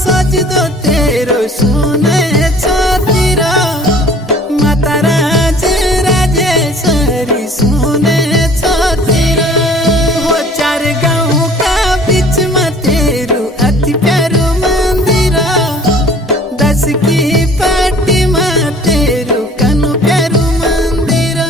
सजदो तेरो सुने छतिर माता राज राजेश्वरी सुने छतिर हो चार गाँव का बीच में तेरू अति प्यारो मंदिर 10 की पार्टी में तेरू कनु प्यारो मंदिर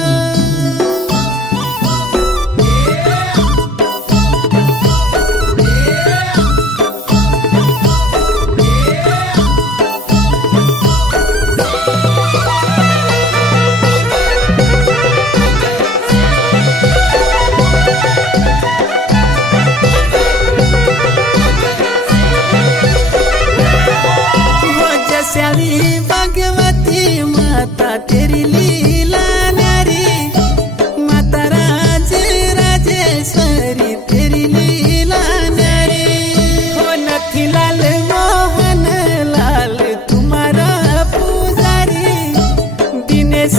श्यारी भगवती माता तेरी लीला न्यारी माता राज राजेश्वरी तेरी लीला न्यारी हो नथी लाल मोहन लाल तुम्हारा पुजारी दिनेश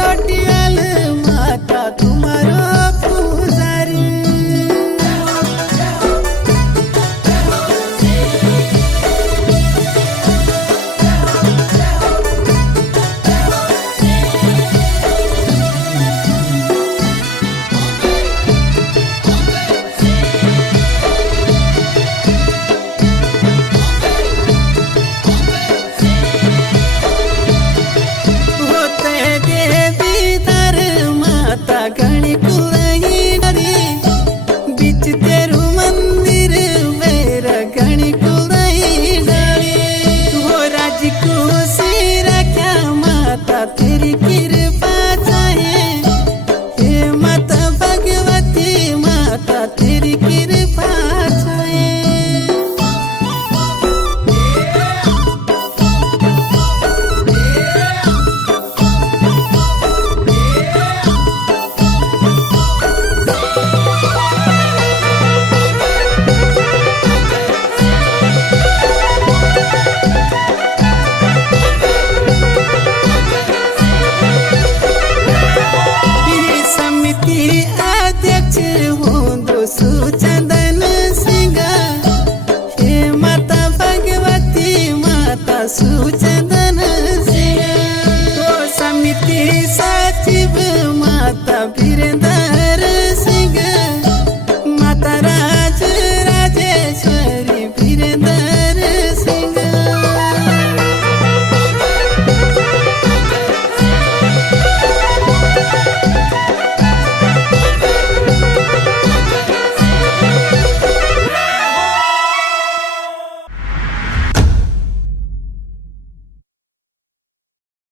नोटियाल माता तुम्हारा पुजारी गणी कुलही डरी बीच तेरू मंदिर मेरा गणी कुलही डरी हो राज को सिरा क्या माता तेरी कृपा चाहे हे माता भगवती माता तेरी कृपा चाहे अध्यक्ष हूँ सुचंदन सिंह हे माता भगवती माता सुचंदन सिंह समिति सचिव माता वीरेंद्र